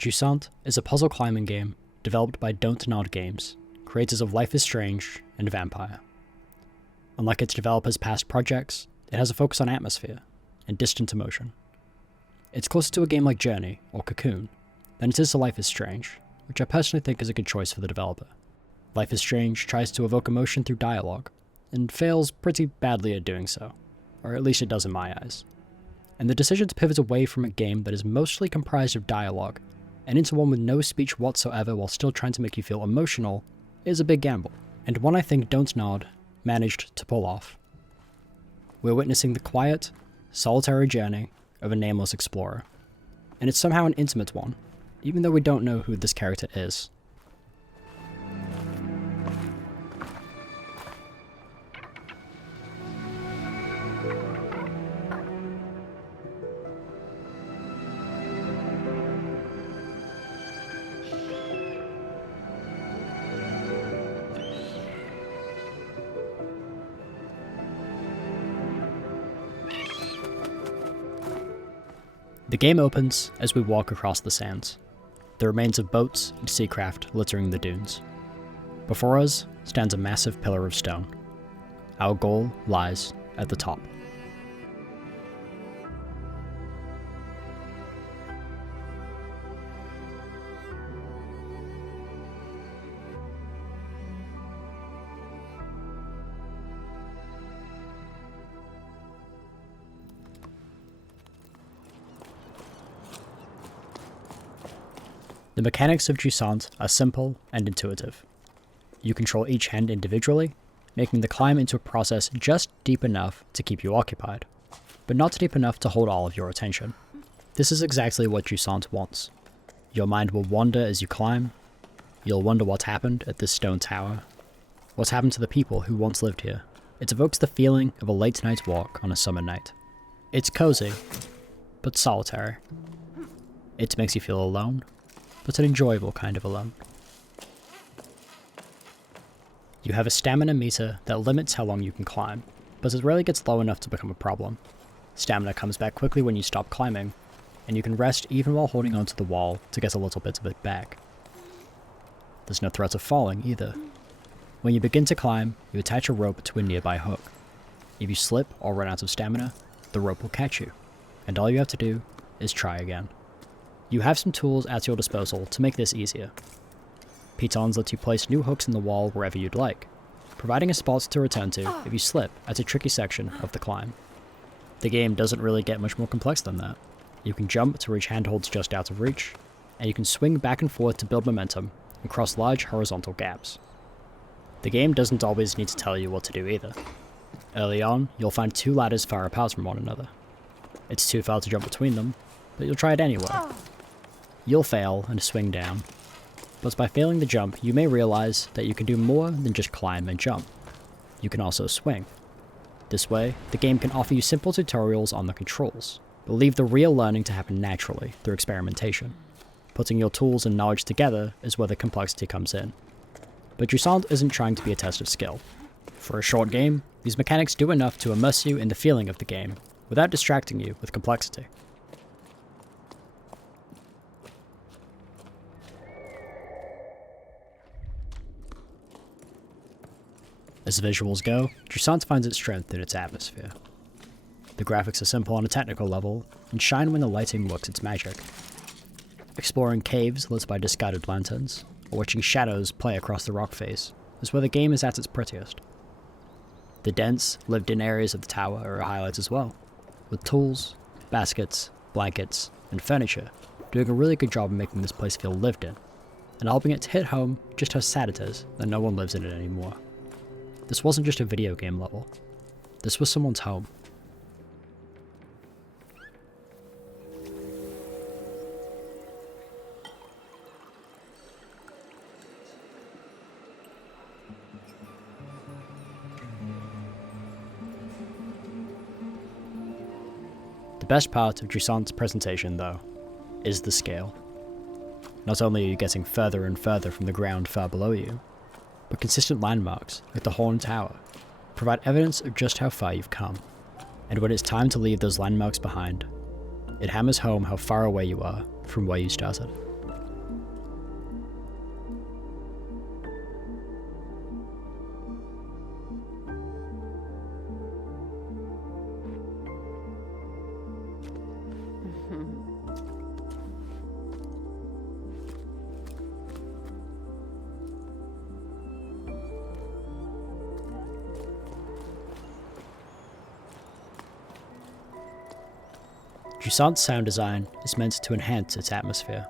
Jusant is a puzzle climbing game developed by Don't Nod Games, creators of Life is Strange and Vampire. Unlike its developers' past projects, it has a focus on atmosphere and distant emotion. It's closer to a game like Journey or Cocoon than it is to Life is Strange, which I personally think is a good choice for the developer. Life is Strange tries to evoke emotion through dialogue, and fails pretty badly at doing so, or at least it does in my eyes. And the decision to pivot away from a game that is mostly comprised of dialogue and into one with no speech whatsoever while still trying to make you feel emotional is a big gamble, and one I think Don't Nod managed to pull off. We're witnessing the quiet, solitary journey of a nameless explorer, and it's somehow an intimate one, even though we don't know who this character is. The game opens as we walk across the sands, the remains of boats and seacraft littering the dunes. Before us stands a massive pillar of stone. Our goal lies at the top. The mechanics of Jusant are simple and intuitive. You control each hand individually, making the climb into a process just deep enough to keep you occupied, but not deep enough to hold all of your attention. This is exactly what Jusant wants. Your mind will wander as you climb. You'll wonder what's happened at this stone tower, what's happened to the people who once lived here. It evokes the feeling of a late night walk on a summer night. It's cozy, but solitary. It makes you feel alone, but an enjoyable kind of alone. You have a stamina meter that limits how long you can climb, but it rarely gets low enough to become a problem. Stamina comes back quickly when you stop climbing, and you can rest even while holding onto the wall to get a little bit of it back. There's no threat of falling either. When you begin to climb, you attach a rope to a nearby hook. If you slip or run out of stamina, the rope will catch you, and all you have to do is try again. You have some tools at your disposal to make this easier. Pitons let you place new hooks in the wall wherever you'd like, providing a spot to return to if you slip at a tricky section of the climb. The game doesn't really get much more complex than that. You can jump to reach handholds just out of reach, and you can swing back and forth to build momentum and cross large horizontal gaps. The game doesn't always need to tell you what to do either. Early on, you'll find two ladders far apart from one another. It's too far to jump between them, but you'll try it anyway. You'll fail and swing down, but by failing the jump, you may realize that you can do more than just climb and jump. You can also swing. This way, the game can offer you simple tutorials on the controls, but leave the real learning to happen naturally through experimentation. Putting your tools and knowledge together is where the complexity comes in. But Jusant isn't trying to be a test of skill. For a short game, these mechanics do enough to immerse you in the feeling of the game, without distracting you with complexity. As the visuals go, Jusant finds its strength in its atmosphere. The graphics are simple on a technical level, and shine when the lighting works its magic. Exploring caves lit by discarded lanterns, or watching shadows play across the rock face, is where the game is at its prettiest. The dense, lived-in areas of the tower are a highlight as well, with tools, baskets, blankets, and furniture doing a really good job of making this place feel lived in, and helping it to hit home just how sad it is that no one lives in it anymore. This wasn't just a video game level. This was someone's home. The best part of Jusant's presentation, though, is the scale. Not only are you getting further and further from the ground far below you, but consistent landmarks, like the Horn Tower, provide evidence of just how far you've come. And when it's time to leave those landmarks behind, it hammers home how far away you are from where you started. Jusant's sound design is meant to enhance its atmosphere.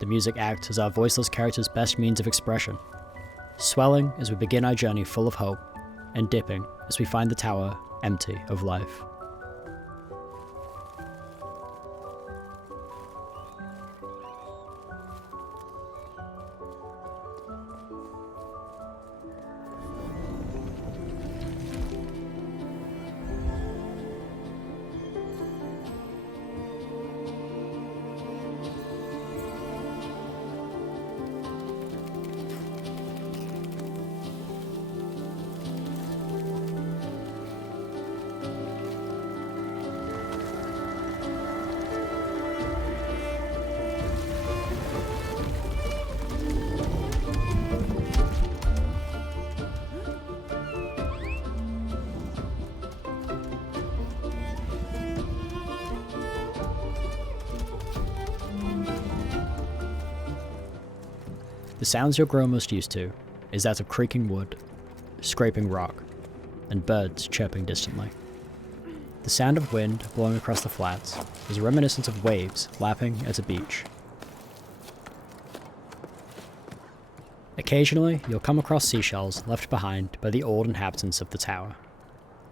The music acts as our voiceless character's best means of expression, swelling as we begin our journey full of hope, and dipping as we find the tower empty of life. The sounds you'll grow most used to is that of creaking wood, scraping rock, and birds chirping distantly. The sound of wind blowing across the flats is reminiscent of waves lapping at a beach. Occasionally, you'll come across seashells left behind by the old inhabitants of the tower.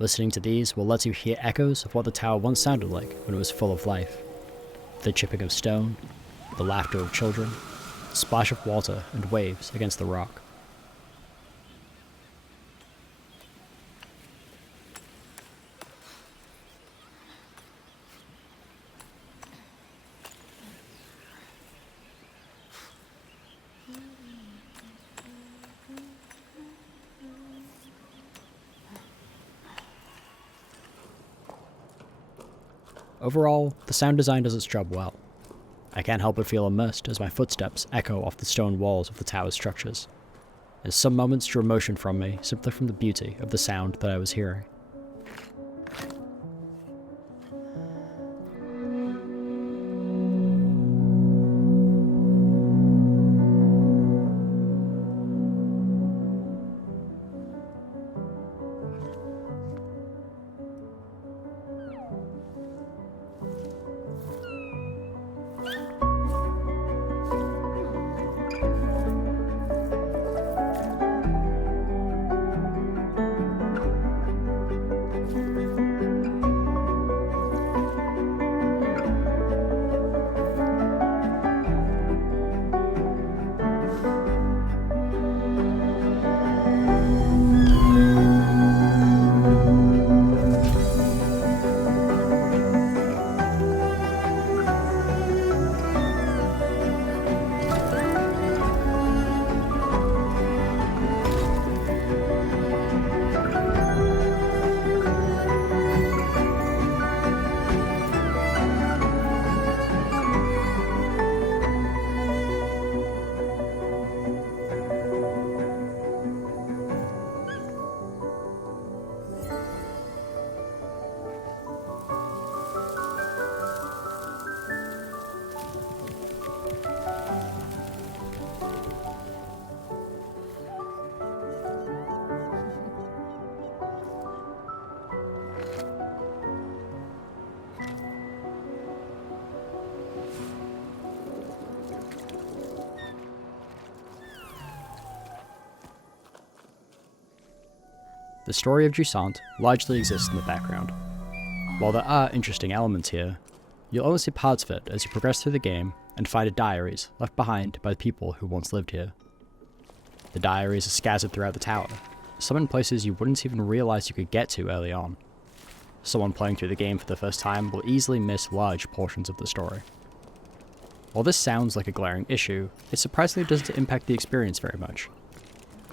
Listening to these will let you hear echoes of what the tower once sounded like when it was full of life. The chipping of stone, the laughter of children, the splash of water and waves against the rock. Overall, the sound design does its job well. I can't help but feel immersed as my footsteps echo off the stone walls of the tower's structures, as some moments drew emotion from me simply from the beauty of the sound that I was hearing. The story of Jusant largely exists in the background. While there are interesting elements here, you'll only see parts of it as you progress through the game and find diaries left behind by the people who once lived here. The diaries are scattered throughout the tower, some in places you wouldn't even realize you could get to early on. Someone playing through the game for the first time will easily miss large portions of the story. While this sounds like a glaring issue, it surprisingly doesn't impact the experience very much.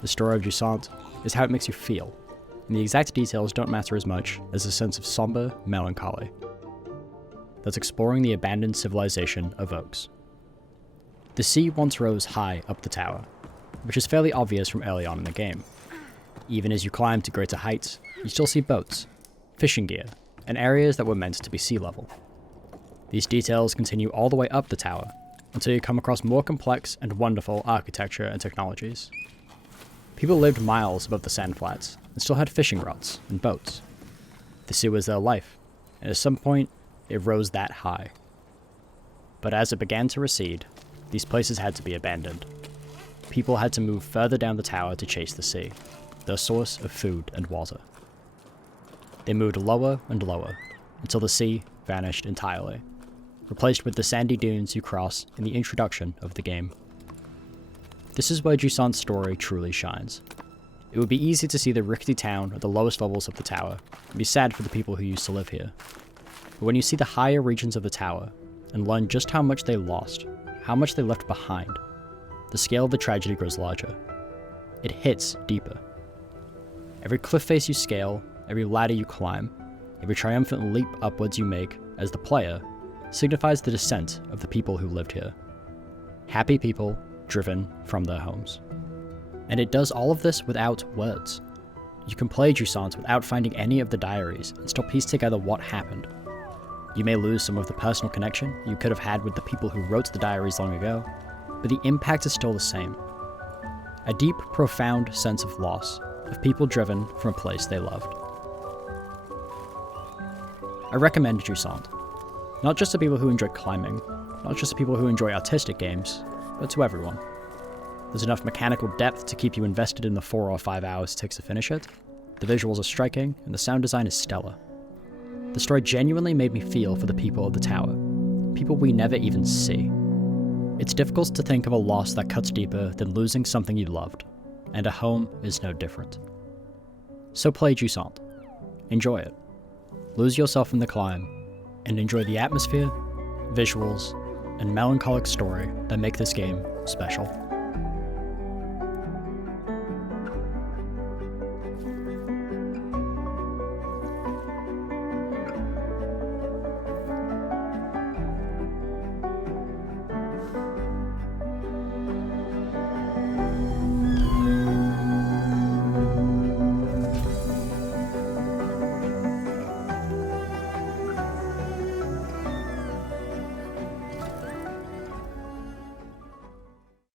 The story of Jusant is how it makes you feel, and the exact details don't matter as much as a sense of somber melancholy that's exploring the abandoned civilization evokes. The sea once rose high up the tower, which is fairly obvious from early on in the game. Even as you climb to greater heights, you still see boats, fishing gear, and areas that were meant to be sea level. These details continue all the way up the tower, until you come across more complex and wonderful architecture and technologies. People lived miles above the sand flats, and still had fishing rods and boats. The sea was their life, and at some point, it rose that high. But as it began to recede, these places had to be abandoned. People had to move further down the tower to chase the sea, their source of food and water. They moved lower and lower, until the sea vanished entirely, replaced with the sandy dunes you cross in the introduction of the game. This is where Jusant's story truly shines. It would be easy to see the rickety town at the lowest levels of the tower, and be sad for the people who used to live here. But when you see the higher regions of the tower, and learn just how much they lost, how much they left behind, the scale of the tragedy grows larger. It hits deeper. Every cliff face you scale, every ladder you climb, every triumphant leap upwards you make as the player, signifies the descent of the people who lived here. Happy people driven from their homes. And it does all of this without words. You can play Jusant without finding any of the diaries and still piece together what happened. You may lose some of the personal connection you could have had with the people who wrote the diaries long ago, but the impact is still the same. A deep, profound sense of loss, of people driven from a place they loved. I recommend Jusant, not just to people who enjoy climbing, not just to people who enjoy artistic games, but to everyone. There's enough mechanical depth to keep you invested in the 4 or 5 hours it takes to finish it, the visuals are striking, and the sound design is stellar. The story genuinely made me feel for the people of the tower, people we never even see. It's difficult to think of a loss that cuts deeper than losing something you loved, and a home is no different. So play Jusant. Enjoy it. Lose yourself in the climb, and enjoy the atmosphere, visuals, and melancholic story that make this game special.